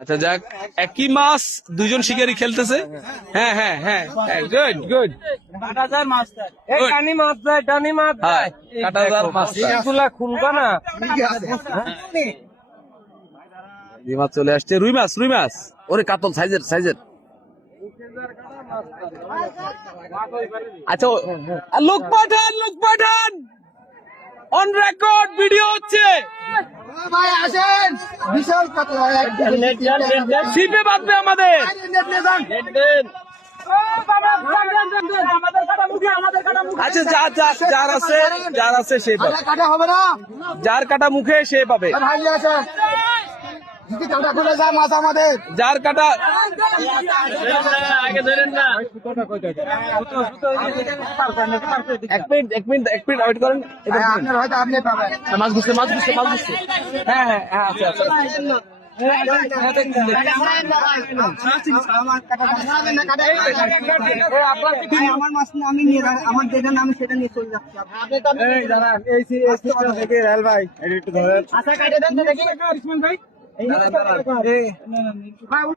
আচ্ছা যাক, একই মাছ দুইজন শিকারী খেলতেছে। হ্যাঁ হ্যাঁ হ্যাঁ, গুড গুড। কাটাজার মাছ দেয়, এই টানি মাছ দেয়, টানি মাছ হ্যাঁ, দেয়। কাটাজার মাছ দেয়। এগুলা খুলবা না। এই মাছ চলে আসছে, রুই মাছ, রুই মাছ। ওরে কাতল সাইজের সাইজের। আচ্ছা লোক পাঠান, লোক পাঠান, অন রেকর্ড ভিডিও হচ্ছে। ভাই আসেন, বিশাল কাতলা সিপে বাঁধবে আমাদের। আচ্ছা যার আছে সে পাবে, কাটা হবে না যার কাটা মুখে সে পাবে। ভাই আসেন, যদি কাটা খুলে যায় মাছ আমাদের। যার কাটা এক মিনিট ওয়েট করেন। আপনার হয়তো আপনি পাবেন। মাছ ঘুরছে, মাছ ঘুরছে, মাছ ঘুরছে। হ্যাঁ হ্যাঁ হ্যাঁ, আছে আছে। আমার মাছ আমি নিয়ে আমার যেটা নাম সেটা নিয়ে চলে যাচ্ছি। আচ্ছা, কাটে দেন তো দেখি।